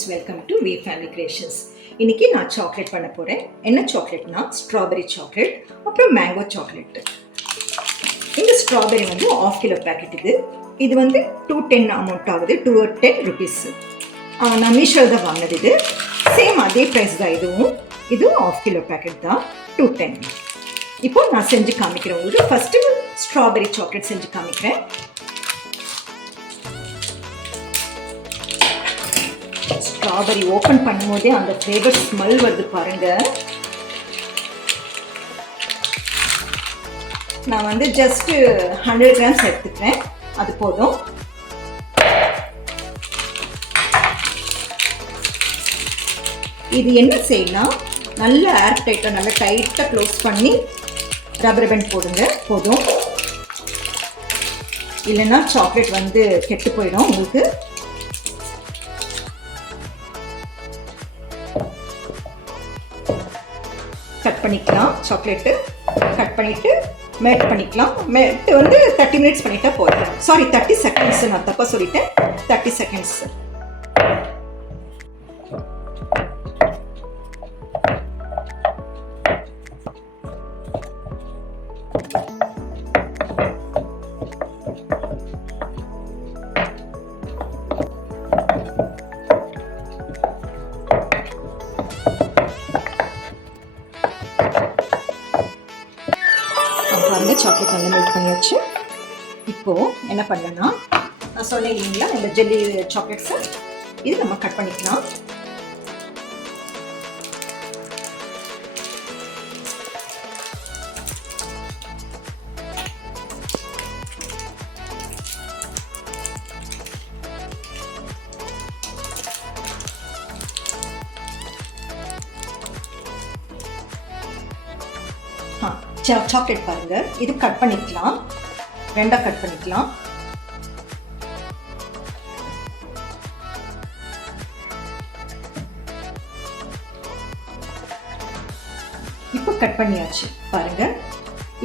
Friends, welcome to V family creations. இன்னைக்கு நான் chocolate பண்ண போகிறேன். என்ன சாக்லேட்னா ஸ்ட்ராபெரி சாக்லேட், அப்புறம் மேங்கோ சாக்லேட். இந்த ஸ்ட்ராபெரி வந்து 1/2 கிலோ பேக்கெட். இது வந்து 210 அமௌண்ட் ஆகுது, 210 ருபீஸ். நான் மீஷோவில் தான் வாங்கினது. இது சேம் அதே ப்ரைஸ் தான். இதுவும் 1/2 கிலோ பேக்கெட் தான், 210. இப்போ நான் செஞ்சு காமிக்கிறேன் உங்களுக்கு. ஃபஸ்ட்டு ஸ்ட்ராபெரி சாக்லேட் செஞ்சு காமிக்கிறேன். ஸ்ட்ராபெரி ஓப்பன் பண்ணும்போதே அந்த ஃப்ளேவர் ஸ்மெல் வருது பாருங்க. நான் வந்து ஜஸ்ட் 100 கிராம்ஸ் எடுத்துக்கிறேன், அது போதும். இது என்ன செய்யலாம், நல்ல ஏர் டைட்டாக நல்லா டைட்டாக க்ளோஸ் பண்ணி ரப்பர் பேண்ட் போடுங்க, போதும். இல்லைன்னா சாக்லேட் வந்து கெட்டு போயிடும் உங்களுக்கு. கட் பண்ணிக்கலாம், சாக்லேட்டு கட் பண்ணிவிட்டு மெல்ட் பண்ணிக்கலாம். மெல்ட் வந்து 30 மினிட்ஸ் பண்ணிட்டா போதும். சாரி, 30 செகண்ட்ஸ், நான் தப்பாக சொல்லிட்டேன், 30 செகண்ட்ஸ். பாருங்க, சாக்லேட் நல்லா மெல்ட் பண்ணியாச்சு. இப்போது என்ன பண்ணலன்னா, நான் சொன்னேன் இல்லைங்களா, இந்த ஜெல்லி சாக்லேட்ஸை இது நம்ம கட் பண்ணிக்கலாம். சாக்லேட் பாருங்க, இது கட் பண்ணிக்கலாம், ரெண்டா கட் பண்ணிக்கலாம். இப்போ கட் பண்ணியாச்சு பாருங்க.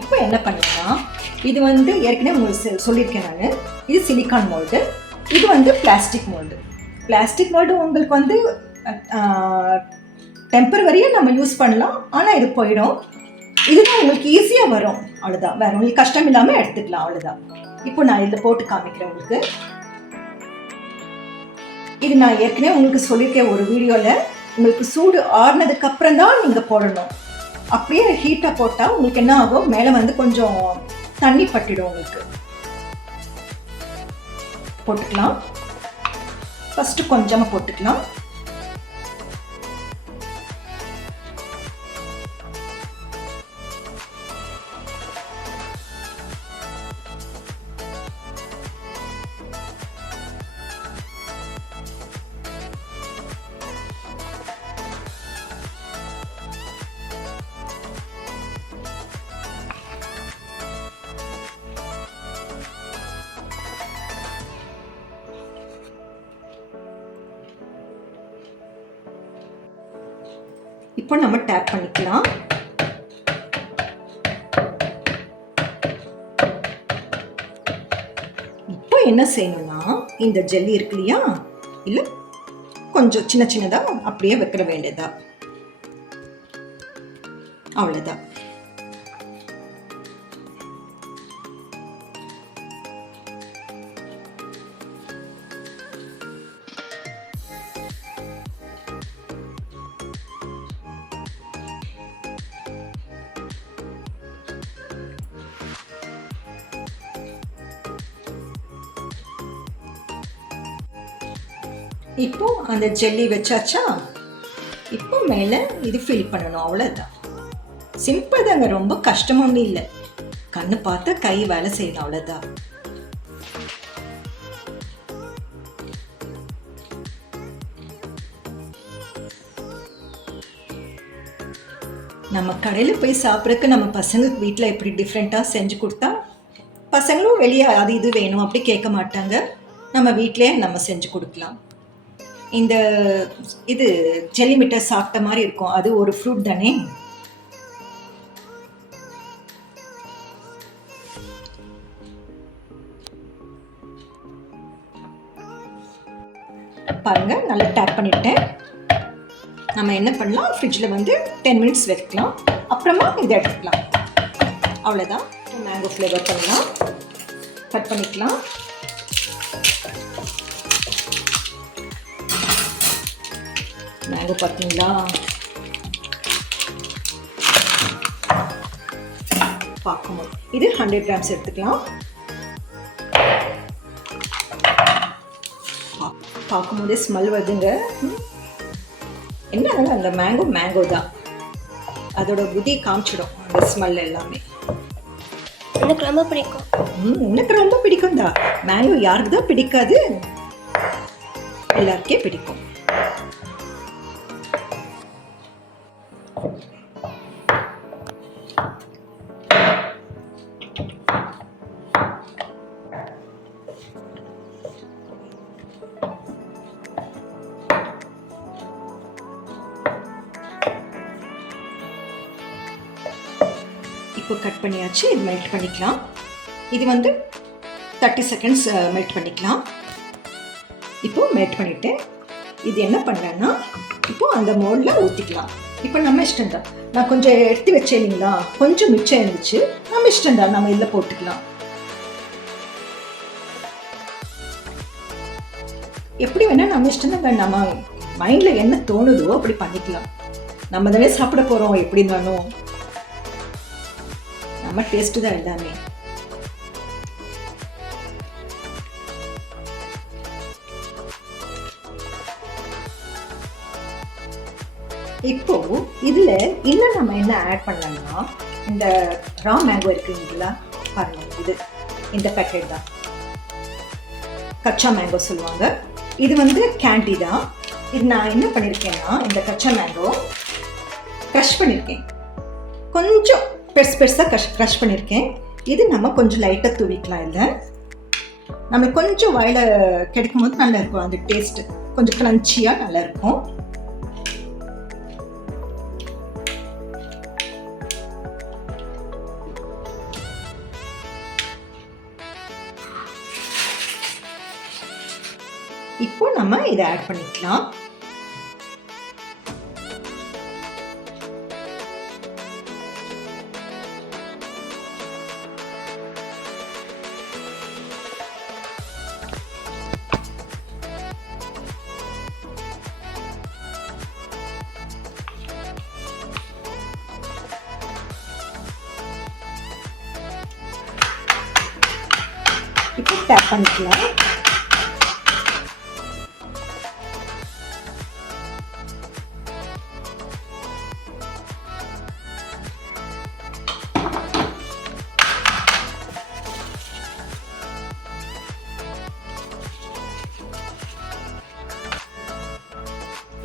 இப்போ என்ன பண்ணலாம், இது வந்து ஏற்கனவே உங்களுக்கு சொல்லியிருக்கேன் நான், இது சிலிக்கான் மோல்டு, இது வந்து பிளாஸ்டிக் மோல்டு. பிளாஸ்டிக் மோல்டு உங்களுக்கு வந்து டெம்பரவரியாக நம்ம யூஸ் பண்ணலாம், ஆனால் இது போயிடும். இதுதான் உங்களுக்கு ஈஸியாக வரும், அவ்வளோதான். வேறு உங்களுக்கு கஷ்டம் இல்லாமல் எடுத்துக்கலாம், அவ்வளோதான். இப்போ நான் இதில் போட்டு காமிக்கிறேன் உங்களுக்கு. இது நான் ஏற்கனவே உங்களுக்கு சொல்லியிருக்கேன் ஒரு வீடியோவில், உங்களுக்கு சூடு ஆறுனதுக்கு அப்புறம் தான் நீங்கள் போடணும். அப்படியே ஹீட்டாக போட்டால் உங்களுக்கு என்ன ஆகும், மேலே வந்து கொஞ்சம் தண்ணி பட்டிடும் உங்களுக்கு. போட்டுக்கலாம், ஃபஸ்ட்டு கொஞ்சமாக போட்டுக்கலாம். இப்போ நம்ம டேப் பண்ணிக்கலாம். இப்போ என்ன செய்யணும்னா, இந்த ஜெல்லி இருக்கு இல்லையா, இல்லை கொஞ்சம் சின்ன சின்னதாக அப்படியே வைக்கிற வேண்டியதா, அவ்வளோதான். இப்போ அந்த ஜெல்லி வச்சாச்சா, இப்போ மேலே இது ஃபில் பண்ணணும், அவ்வளோதான். சிம்பிள் தாங்க, ரொம்ப கஷ்டமும் இல்லை. கண்ணு பார்த்து கை வேலை செய்யணும், அவ்வளோதான். நம்ம கடையில் போய் சாப்பிட்றதுக்கு நம்ம பசங்களுக்கு வீட்டில் எப்படி டிஃப்ரெண்ட்டாக செஞ்சு கொடுத்தா பசங்களும் வெளியே அது இது வேணும் அப்படி கேட்க மாட்டாங்க. நம்ம வீட்டிலே நம்ம செஞ்சு கொடுக்கலாம். இந்த இது ஜெல்லி மிட்டாய் சாப்பிட்ட மாதிரி இருக்கும், அது ஒரு ஃப்ரூட் தானே. பாருங்கள் நல்லா டேப் பண்ணிவிட்டேன். நம்ம என்ன பண்ணலாம், ஃப்ரிட்ஜில் வந்து 10 மினிட்ஸ் வைக்கலாம். அப்புறமா இதை எடுத்துக்கலாம். அவ்வளோதான். மேங்கோ ஃப்ளேவர் பண்ணலாம். கட் பண்ணிக்கலாம். மேங்கோ பார்த்தீங்களா, பார்க்கணும். இது 100 கிராம்ஸ் எடுத்துக்கலாம். பார்க்கும்போதே ஸ்மெல் வருதுங்க. என்ன அந்த மேங்கோ தான் அதோட புதியை காமிச்சிடும், அந்த ஸ்மெல் எல்லாமே. எனக்கு ரொம்ப பிடிக்கும். எனக்கு ரொம்ப பிடிக்கும் தான். மேங்கோ யாருக்கு தான் பிடிக்காது? எல்லாருக்கே பிடிக்கும். இப்போ கட் பண்ணியாச்சு. இது மெல்ட் பண்ணிக்கலாம். இது வந்து 30 செகண்ட்ஸ் மெல்ட் பண்ணிக்கலாம். இப்போ மெல்ட் பண்ணிவிட்டு இது என்ன பண்ணுறேன்னா, இப்போ அந்த மோல்டில் ஊற்றிக்கலாம். இப்போ நம்ம இஷ்டம் தான். நான் கொஞ்சம் எடுத்து வச்சேன் இல்லைங்களா, கொஞ்சம் மிச்சம் இருந்துச்சு. நம்ம இஷ்டம் தான், நம்ம இதில் போட்டுக்கலாம். எப்படி வேணால் நம்ம இஷ்டம் தான். நம்ம மைண்டில் என்ன தோணுதோ அப்படி பண்ணிக்கலாம். நம்ம தானே சாப்பிட போகிறோம். எப்படி இருந்தாலும் நம்ம டேஸ்ட்டு தான் எல்லாமே. இப்போ இதுல இன்னும் நம்ம என்ன ஆட் பண்ணலாம்னா, இந்த ரா மேங்கோ இருக்குங்களா பாருங்க, இது இந்த பேக்கெட் தான் கச்சா மேங்கோ சொல்லுவாங்க. இது வந்து கேண்டி தான். இது நான் என்ன பண்ணியிருக்கேன்னா, இந்த கச்சா மேங்கோ க்ரஷ் பண்ணியிருக்கேன். கொஞ்சம் பெருசாக க்ரஷ் பண்ணியிருக்கேன். இது நம்ம கொஞ்சம் லைட்டாக தூவிக்கலாம். இல்லை நம்மளுக்கு கொஞ்சம் வாயில் கிடைக்கும் போது நல்லா இருக்கும். அந்த டேஸ்ட்டு கொஞ்சம் க்ரன்ச்சியாக நல்லா இருக்கும். இப்போ நம்ம இதை ஆட் பண்ணிக்கலாம். இப்போ டேப் பண்ணிக்கலாம்.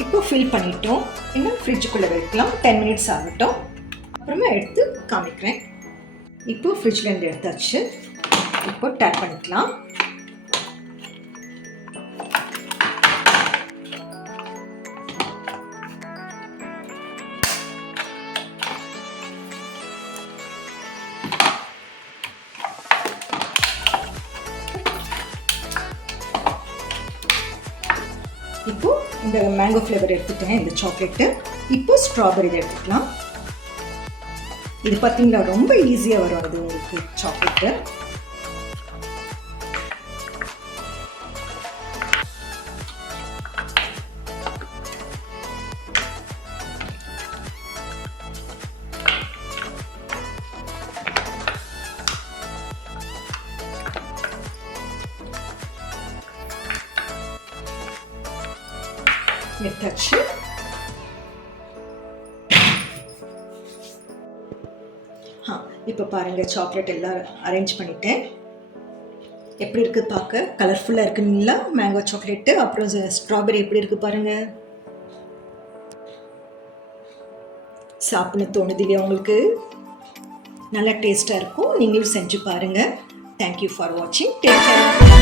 இப்போ ஃபில் பண்ணிட்டோம். இன்னும் ஃப்ரிட்ஜுக்குள்ளே வைக்கலாம். 10 மினிட்ஸ் ஆகட்டும். அப்புறமா எடுத்து காமிக்கிறேன். இப்போ ஃப்ரிட்ஜ்லேருந்து எடுத்தாச்சு. இப்போ டேப் பண்ணிக்கலாம். இப்போ இந்த மேங்கோ ஃப்ளேவர் எடுத்துட்டேன், இந்த சாக்லேட்டு. இப்போ ஸ்ட்ராபெரி எடுத்துக்கலாம். இது பார்த்தீங்களா, ரொம்ப ஈஸியாக வரும் அது உங்களுக்கு சாக்லேட்டு. எடுத்தாச்சு. இப்போ பாருங்கள், சாக்லேட் எல்லாம் அரேஞ்ச் பண்ணிட்டேன். எப்படி இருக்குது பார்க்க? கலர்ஃபுல்லாக இருக்குங்களா மேங்கோ சாக்லேட்டு. அப்புறம் ஸ்ட்ராபெரி எப்படி இருக்குது பாருங்கள். சாப்பிட தோணுது இல்லையா உங்களுக்கு? நல்லா டேஸ்ட்டாக இருக்கும். நீங்களும் செஞ்சு பாருங்கள். தேங்க்யூ ஃபார் வாட்சிங். Take care.